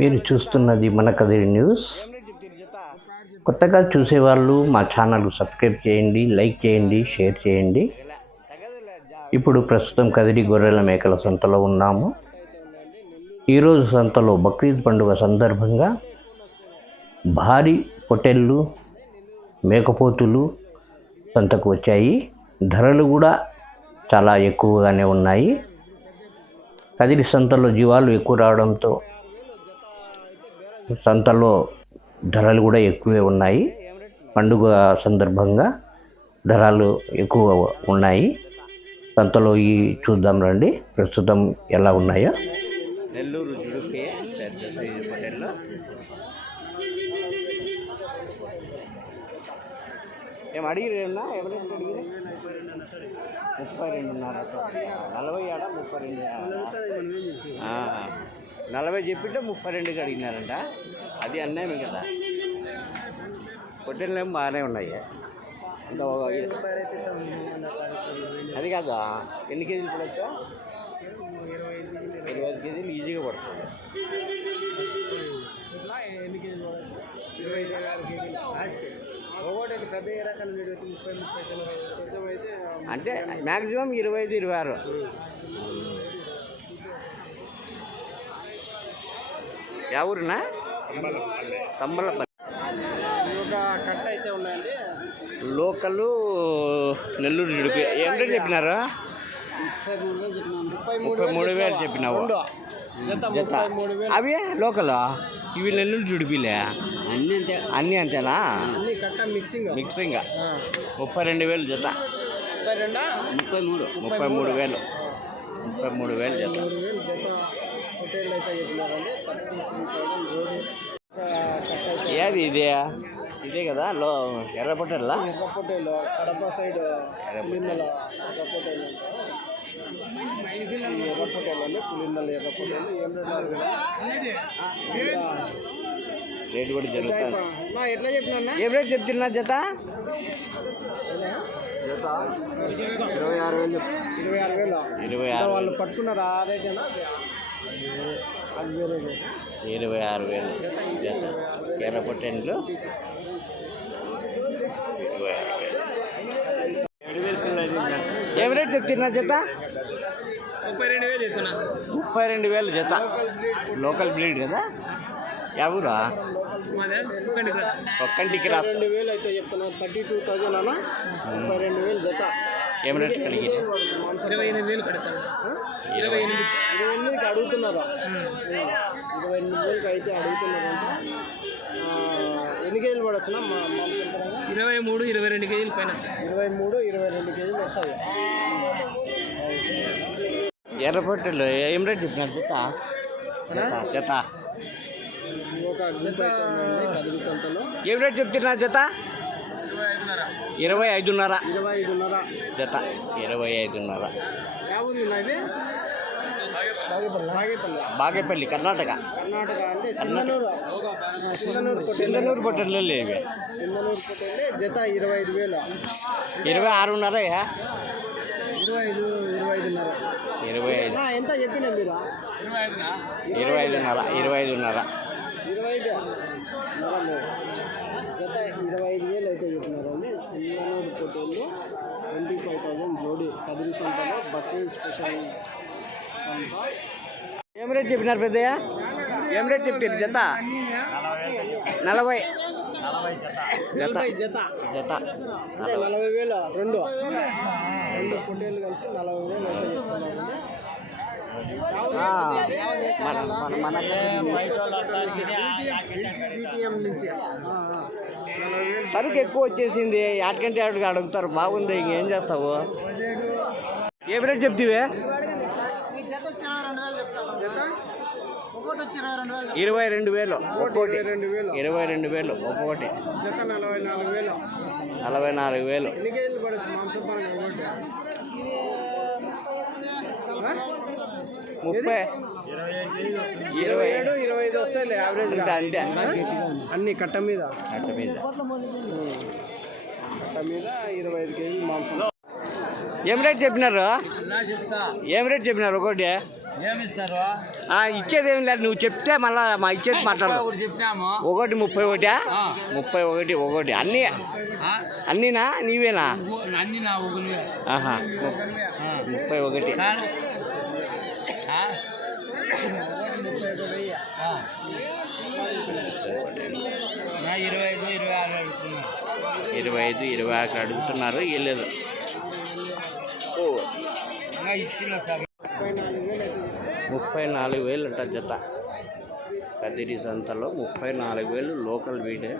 మీరు చూస్తున్నది మన కదిరి న్యూస్. కొత్తగా చూసేవాళ్ళు మా ఛానల్ సబ్స్క్రైబ్ చేయండి లైక్ చేయండి షేర్ చేయండి. ఇప్పుడు ప్రస్తుతం కదిరి గొర్రెల మేకల సంతలో ఉన్నాము. ఈరోజు సంతలో బక్రీద్ పండుగ సందర్భంగా భారీ పొటెళ్ళు మేకపోతులు సంతకు వచ్చాయి. ధరలు కూడా చాలా ఎక్కువగానే ఉన్నాయి. కదిరి సంతలో జీవాలు ఎక్కువ రావడంతో సంతలో ధరలు కూడా ఎక్కువే ఉన్నాయి. పండుగ సందర్భంగా ధరలు ఎక్కువ ఉన్నాయి. సంతలో ఈ చూద్దాం రండి. ప్రస్తుతం ఎలా ఉన్నాయో. నెల్లూరు జుడిపి పెద్ద సైజు పటేల్లో. ఏం అడిగిరేనా ఎవరైనా అడిగిరే ముప్పై రెండున్నర నలభై ఆడ ముప్పై రెండు ఆ, నలభై చెప్పింటే ముప్పై రెండుకి అడిగినారంట అది అన్యాయమే కదా పొట్టెలు ఏమో బాగానే ఉన్నాయి అంత ఒక- అది కాదు ఎన్ని కేజీలు పడచ్చా ఇరవై ఐదు కేజీలు ఈజీగా పడుతుంది అంటే మ్యాక్సిమం ఇరవై ఐదు ఇరవై ఆరు. యా ఊరునా? తంబలపల్లి ఒక కట్ట అయితే ఉన్నాయండి. లోకల్ నెల్లూరు జుడిపి ఏం రేట్ చెప్పినారు? ముప్పై మూడు వేలు చెప్పినావు. అవి లోకల్? ఇవి నెల్లూరు జుడిపిలే అన్ని అంతే. అన్నీ అంతేనా? అన్ని కట్ట మిక్సింగ్. మిక్సింగ్. ముప్పై రెండు వేలు జత. ముప్పై రెండా? ముప్పై మూడు. ముప్పై మూడు వేలు. ముప్పై మూడు వేలు జత. ఏది ఇదే? ఇదే కదా లో ఎర్ర పొట్టెల్లా ఎర్ర పొట్టేలు కడప సైడ్ పులిందల పులిందల ఏం రేట్ కూడా జరుగుతుంది నా ఎట్లా చెప్పినా ఏం రేట్ చెప్తున్నా జత? జత? ఇరవై ఆరు వేలు ఇరవై ఆరు వేలు? ఇరవై ఆరు వాళ్ళు పట్టుకున్నారు ఆ రేటేనా ఇరవై ఆరు వేలు. జత ఎర్ర పొట్టెండ్లు ఇరవై ఆరు వేలు ఏం రేట్ చెప్తున్నా జత? ముప్పై రెండు వేలు చెప్తున్నా. ముప్పై రెండు వేలు జత. లోకల్ బ్రీడ్ కదా? ఎవరా? ఒక్కంటికి రా రెండు వేలు అయితే చెప్తున్నారు థర్టీ టూ థౌజండ్ అన్న ముప్పై రెండు వేలు జత. ఏం రేట్ కలిగి ఇరవై ఎనిమిది వేలు కడతాను. ఇరవై ఎనిమిది. ఇరవై ఎనిమిదికి అడుగుతున్నారా. ఇరవై ఎనిమిది వేలకి అయితే అడుగుతున్నారంట పరంగా ఇరవై మూడు ఇరవై రెండు కేజీల పైన వచ్చాయి. ఇరవై మూడు ఇరవై రెండు కేజీలు వస్తాయి. ఎర్ర పొట్టెలు ఏం రేట్ చెప్పినారు? జత? జత జత. ఒక జత. కదిరి సంతలో. ఏం రేట్ చెప్తున్నా జత? ఇరవై ఐదున్నర. ఇరవై ఐదున్నర. జత ఇరవై ఐదున్నర. బాగేపల్లి. కర్ణాటక. కర్ణాటక అంటే సింగనూరు సింగనూరు పొట్టేలు సింగనూరు పొట్టెలు ఇవి సింగనూరు పొట్టేలు జత ఇరవై ఐదు వేలు. ఇరవై ఆరున్నర ఇరవై ఐదు ఇరవై ఐదున్నర ఇరవై ఐదు ఎంత చెప్పినా మీరు? ఇరవై ఐదున్నర ఇరవై ఐదున్నర ఇరవై ఐదు. జత ఇరవై ఐదు వేలు అయితే చెప్పినారండి సింగనూరు పొట్టేళ్ళు ట్వంటీ ఫైవ్ థౌసండ్ జోడి కదిరి సంతలో బక్రీద్ స్పెషల్ ఏం రేట్ చెప్పినారు పెద్దయ్య? ఏం రేట్ చెప్పారు జత? నలభై. జత. నలభై జత. జత నలభై. వేలు రెండు రెండు పొట్టేళ్ళు కలిసి నలభై వేలు సరుకు ఎక్కువ వచ్చేసింది. ఆటకంటే ఆటకి అడుగుతారు. బాగుంది. ఇంకేం చేస్తావు? ఏం రేట్ చెప్తివే? ఇరవై రెండు వేలు ఇరవై రెండు వేలు. ఒక్కోటి ఇరవై రెండు వేలు. జత నలభై నాలుగు వేలు? ముప్పై. ఇరవై. ఏడు ఇరవై ఐదు వస్తాయి యావరేజ్ అంతే అన్ని కట్ట మీద. అట్ట మీద. కట్ట మీద ఇరవై ఐదు కేజీలు మాంసం. ఏం రేట్ చెప్పినారు? ఏం రేట్ చెప్పినారు ఒకటి? ఇచ్చేది ఏం లేదు. నువ్వు చెప్తే మళ్ళా మా ఇచ్చేది మాట్లాడు. ఒకటి చెప్పినాము. ఒకటి ముప్పై ఒకటా. ముప్పై ఒకటి ఒకటి. అన్నీ? అన్నీనా? నీవేనా? ఆహా. ముప్పై ఒకటి. ఇరవై ఐదు ఇరవై ఆరు ఇరవై ఐదు ఇరవై ఆరు అడుగుతున్నారు. ఇవ్వలేదు ముప్పై నాలుగు వేలు అంట జత. కదిరి సంతలో ముప్పై నాలుగు వేలు లోకల్ వీడే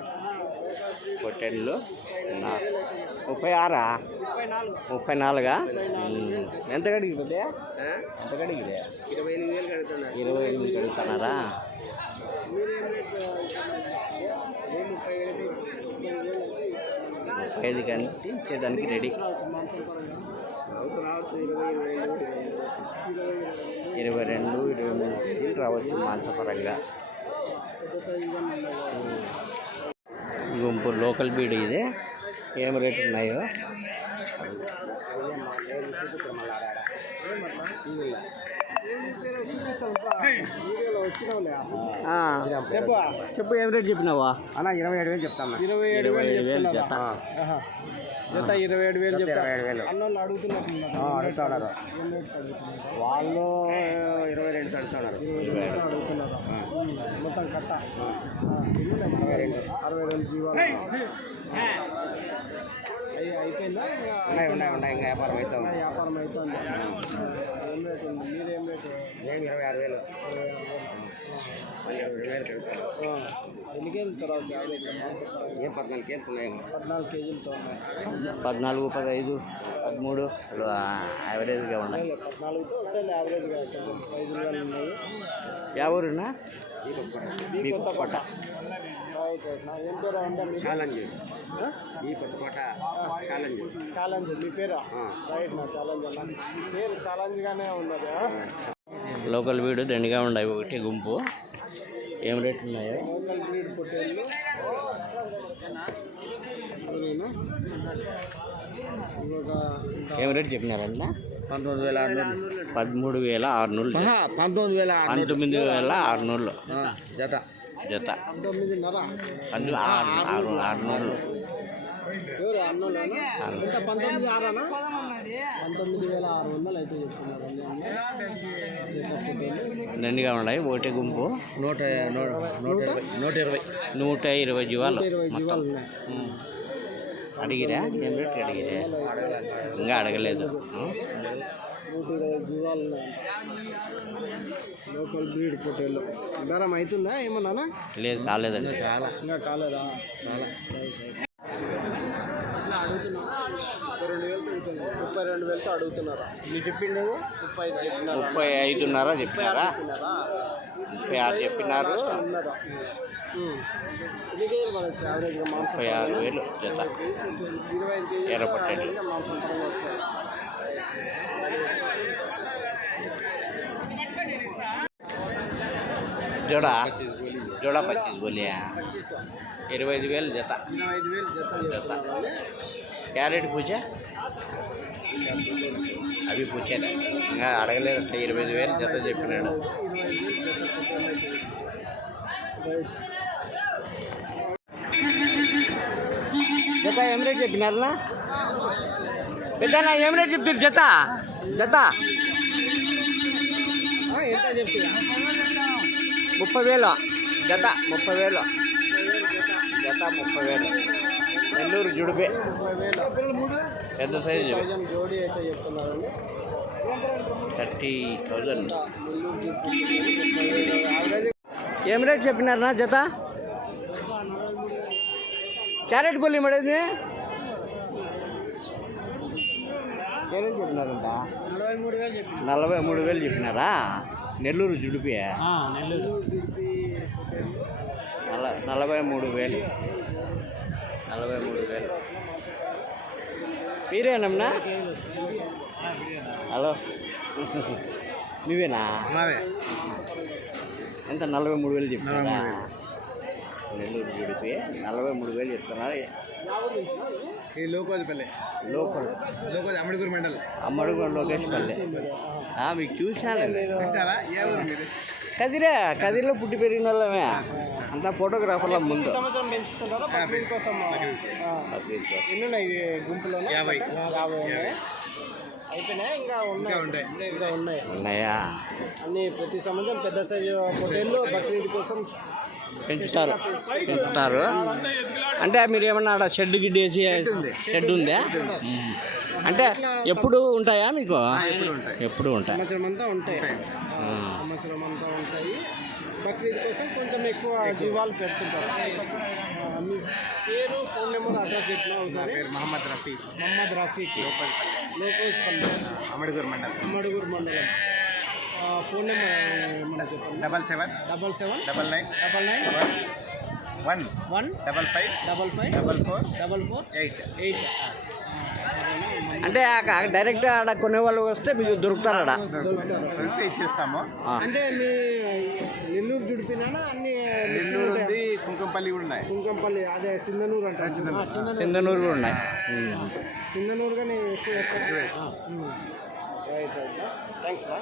పొట్టెన్లు నా. ముప్పై ఆరా? ముప్పై నాలుగా. ఎంత కడిగి ఎంత కడిగిదే ఇరవై ఎనిమిది వేలు కడుతున్నారు ఇరవై ఎనిమిది కడుగుతున్నారా మీరేం రేట్ ఇస్తున్నారు ముప్పై ఐదు ముప్పై వేలు ముప్పై ఐదు కంటే ఇచ్చేదానికి రెడీ. ఇరవై రెండు ఇరవై మూడు కేజీలు రావచ్చు మాంసపరంగా. గుంపు లోకల్ బీడ్ ఇది. ఏం రేట్ ఉన్నాయో? చెప్పు. చెప్పు ఏం రేట్ చెప్పినావా? అన్న ఇరవై ఏడు వేలు చెప్తాను ఇరవై ఏడు ఇరవై వేలు ఏడు వేలు చెప్తున్నారా? జత. ఇరవై ఏడు వేలు చెప్తా. అన్నోళ్ళు అడుగుతున్నారు అడుగుతున్నారు. వాళ్ళు ఇరవై రెండు అడుగుతున్నారు? అడుగుతున్నారు మొత్తం కట్ట? అరవై రెండు. అరవై రెండు జీవాలు. అయిపోయిందా? ఉన్నాయి ఉన్నాయి ఉన్నాయి. ఇంకా వ్యాపారం అయితే వ్యాపారం అవుతుంది ఏం రేట్ ఉంది? మీరేం రేట్? నేను ఇరవై ఆరు వేలు. ఇరవై వేలు కడతాను ఎన్ని కేజీలు తర్వాత ఏం పద్నాలుగు కేజీలు ఉన్నాయి పద్నాలుగు కేజీలతో ఉన్నాయి. పద్నాలుగు పదహైదు పదమూడు అలా యావరేజ్గా ఉన్నాయి. పద్నాలుగుతో వస్తాయి యావరేజ్గా సైజులు ఉన్నాయి. యా ఊరునా కొత్త అందరు ఛాలెంజ్ ఈ కొత్తకోట ఛాలెంజ్ ఛాలెంజ్ మీ పేరు? రైట్ నా ఛాలెంజ్ అన్న. పేరు ఛాలెంజ్గానే ఉన్నది? లోకల్ వీడు దండిగా ఉన్నాయి ఒకటి గుంపు. ఏం రేట్ ఉన్నాయో? లోకల్ పొట్టేళ్ళు. ఇంకా ఏం రేట్ చెప్పినారన్న పంతొమ్మిది వేల ఆరు నూరు పదమూడు వేల ఆరు నూళ్ళు పంతొమ్మిది వేల పంతొమ్మిది వేల ఆరు నూళ్ళు జత. జత. పంతొమ్మిది ఆరు ఆరు పంతొమ్మిది ఆరానా పంతొమ్మిది వేల వందలు అయితే చెప్తున్నారు దండిగా ఉన్నాయి ఒకటి గుంపు. నూట నూట ఇరవై నూట ఇరవై. జీవాలు ఇరవై జీవాలు ఉన్నాయి. అడిగిరా? ఏం రేట్ అడిగిరా? ఇంకా అడగలేదు. నూట ఇరవై జీవాలు లోకల్ బ్రీడ్ పొట్టేళ్ళు బేరం అవుతుందా ఏమన్నా లేదు కాలేదండి. చాలా ఇంకా కాలేదా? ముప్పై రెండు వేలతో అవుతుంది ముప్పై రెండు వేలతో అడుగుతున్నారా? నీకు చెప్పిండు ముప్పై ముప్పై ఐదున్నర చెప్పినారా? ముప్పై ఆరు చెప్పినారు. ముప్పై ఆరు వేలు జత. ఎర్రపట్టండి జోడ? జోడ పచ్చిస్ ఇరవై ఐదు వేలు జత. జత క్యారెట్ పూజ? అవి పూచేదా ఇంకా అడగలేదంటే ఇరవై ఐదు వేలు జత చెప్పినాడు. జత ఏం రేట్ చెప్పినారనా పెద్దనా ఏం రేట్ చెప్తారు జత? జత? ఎంత చెప్తున్నా ముప్పై వేలు. జత ముప్పై వేలు. జత ముప్పై వేలు. నెల్లూరు జుడిపే పెద్ద సైజు జోడి అయితే చెప్తున్నారండి థర్టీ థౌజండ్. ఏం రేట్ చెప్పినారనా జత? క్యారెట్ గొల్లి మడేది ఏం రేట్ చెప్పినారంట? నలభై మూడు వేలు చెప్పి నలభై మూడు వేలు చెప్పినారా నెల్లూరు. జుడిపి నలభై మూడు వేలు. నలభై మూడు వేలు. మీరేనమ్మా హలో. నువ్వేనా? ఎంత నలభై మూడు వేలు చెప్తారా? నెల్లూరు జుడిపి నలభై మూడు వేలు చెప్తున్నారు ఈ లోకోజపల్లి లోకల్ లోకోజ్. అమ్మడిగూరు మండల్. అమ్మడుగు లోకేష్ పల్లె. ఆ, మీకు మీరు? కదిరే కదిరిలో పుట్టి పెరిగిన వాళ్ళమే. అంతా ఫోటోగ్రాఫర్ల ముందు. సంవత్సరం కోసం? ఎన్ని ఉన్నాయి ఈ గుంపులో యాభై. యాభై. అయిపోయినాయి ఇంకా ఉన్నాయి. ఇంకా ఉన్నాయి. ఉన్నాయా? అన్ని ప్రతి సంవత్సరం పెద్ద సైజు పొట్టేళ్ళు బక్రీద్ కోసం పెంచుతారు. పెంచుతారు. అంటే మీరు ఏమన్నా ఆడ షెడ్ గిడ్డ వేసి షెడ్ ఉందా. అంటే ఎప్పుడు ఉంటాయా మీకు? ఎప్పుడు ఉంటాయి. సంవత్సరం అంతా ఉంటాయి. సంవత్సరం అంతా ఉంటాయి. బక్రీద్ కోసం కొంచెం ఎక్కువ జీవాలు పెడుతుంటారు ఆ, మీ పేరు ఫోన్ నెంబర్ అడ్రస్ చెప్పిన ఒకసారి మహమ్మద్ రఫీక్ మహమ్మద్ రఫీక్ లోకోస్పల్లి అమడుగురు మండల్ మడుగురు మండలం ఆ, ఫోన్ నెంబర్ ఏమన్నా చెప్పండి double seven double seven double nine double nine one one double five double five double four double four eight eight అంటే ఆ- డైరెక్ట్ ఆడ కొనే వాళ్ళు వస్తే మీకు దొరుకుతారు ఆడ ఇచ్చేస్తాము. అంటే మీ నెల్లూరు జుడిపినా అన్ని నెల్లూరు ఉంది కుంకంపల్లి కూడా ఉన్నాయి. కుంకంపల్లి అదే సింధనూరు అంటారు. సింగనూరు. కూడా ఉన్నాయి. సింధనూరు కానీ ఎక్కువ థ్యాంక్స్ రా.